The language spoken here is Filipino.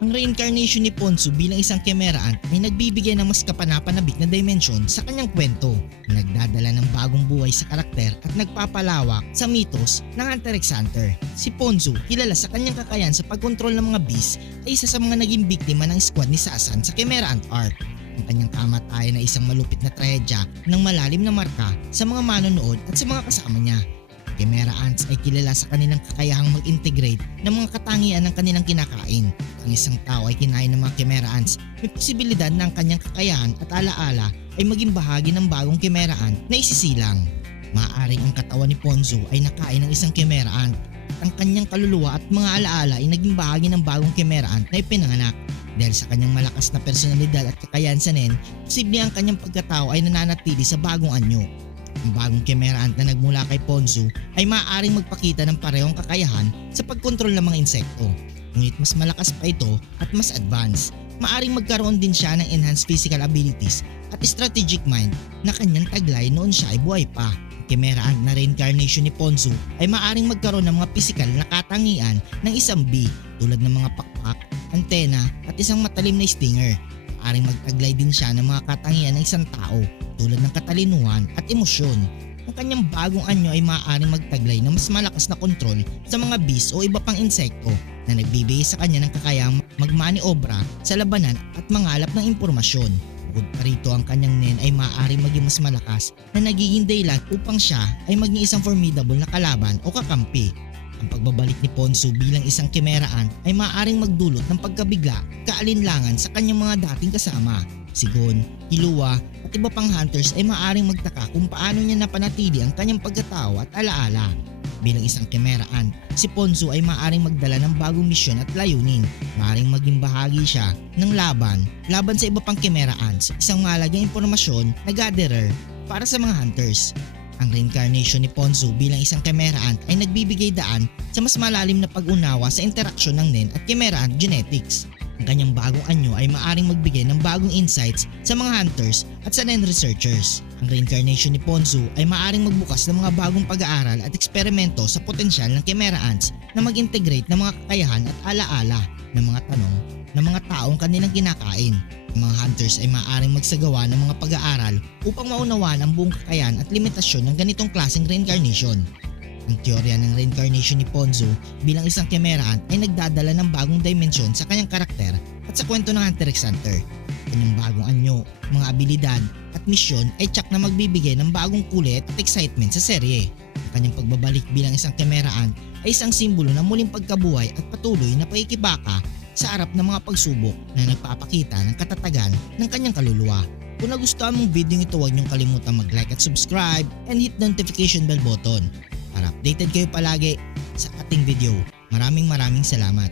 Ang reincarnation ni Ponzu bilang isang kemeraan ay nagbibigay ng mas kapanapanabik na dimension sa kanyang kwento na nagdadala ng bagong buhay sa karakter at nagpapalawak sa mitos ng Hunter x Hunter. Si Ponzu, kilala sa kanyang kakayahan sa pagkontrol ng mga beast, ay isa sa mga naging biktima ng squad ni Sasan sa Chimera Ant Arc. Ang kanyang kamatayan ay isang malupit na trahedya ng malalim na marka sa mga manonood at sa mga kasama niya. Chimera Ants ay kilala sa kanilang kakayahang mag-integrate ng mga katangian ng kanilang kinakain. Ang isang tao ay kinain ng mga Chimera Ants, may posibilidad na ang kanyang kakayahan at alaala ay maging bahagi ng bagong Chimera Ant na isisilang. Maaaring ang katawan ni Ponzo ay nakain ng isang Chimera Ant at ang kanyang kaluluwa at mga alaala ay naging bahagi ng bagong Chimera Ant na ipinanganak. Dahil sa kanyang malakas na personalidad at kakayahan sa Nen, posible ang kanyang pagkatao ay nananatili sa bagong anyo. Ang bagong Chimera Ant na nagmula kay Ponzu ay maaaring magpakita ng parehong kakayahan sa pagkontrol ng mga insekto. Ngunit mas malakas pa ito at mas advanced. Maaring magkaroon din siya ng enhanced physical abilities at strategic mind na kanyang taglay noon siya ay buhay pa. Chimera Ant na reincarnation ni Ponzu ay maaring magkaroon ng mga physical na katangian ng isang bee tulad ng mga pakpak, antena at isang matalim na stinger. Maaring magtaglay din siya ng mga katangian ng isang tao tulad ng katalinuhan at emosyon. Ang kanyang bagong anyo ay maaaring magtaglay ng mas malakas na kontrol sa mga beast o iba pang insekto na nagbibigay sa kanya ng kakayang magmaniobra sa labanan at mangalap ng impormasyon. Bukod pa rito ang kanyang nen ay maaaring maging mas malakas na nagiging dahilan upang siya ay maging isang formidable na kalaban o kakampi. Ang pagbabalik ni Ponzu bilang isang kemeraan ay maaaring magdulot ng pagkabigla, kaalinlangan sa kanyang mga dating kasama. Si Gon, Killua at iba pang hunters ay maaaring magtaka kung paano niya napanatili ang kanyang pagkatao at alaala. Bilang isang kemeraan, si Ponzu ay maaaring magdala ng bagong misyon at layunin. Maaaring maging bahagi siya ng laban laban sa iba pang kemeraans, isang mahalagang impormasyon na gatherer para sa mga hunters. Ang reincarnation ni Ponzu bilang isang kemeraan ay nagbibigay daan sa mas malalim na pag-unawa sa interaksyon ng Nen at kemeraan genetics. Ang kanyang bagong anyo ay maaring magbigay ng bagong insights sa mga hunters at sa Nen researchers. Ang reincarnation ni Ponzu ay maaring magbukas ng mga bagong pag-aaral at eksperimento sa potensyal ng Chimera Ants na mag-integrate ng mga kakayahan at alaala ng mga tanong ng mga taong kanilang kinakain. Ang mga hunters ay maaaring magsagawa ng mga pag-aaral upang maunawaan ang buong kakayahan at limitasyon ng ganitong klaseng reincarnation. Ang teorya ng reincarnation ni Ponzu bilang isang kemeraan ay nagdadala ng bagong dimensyon sa kanyang karakter at sa kwento ng Hunter x Hunter. Kanyang bagong anyo, mga abilidad at misyon ay tsak na magbibigay ng bagong kulit at excitement sa serye. Ang kanyang pagbabalik bilang isang kemeraan ay isang simbolo ng muling pagkabuhay at patuloy na pakikibaka sa harap ng mga pagsubok na nagpapakita ng katatagan ng kanyang kaluluwa. Kung nagustuhan mong video ito huwag niyong kalimutan mag-like at subscribe and hit notification bell button para updated kayo palagi sa ating video. Maraming maraming salamat.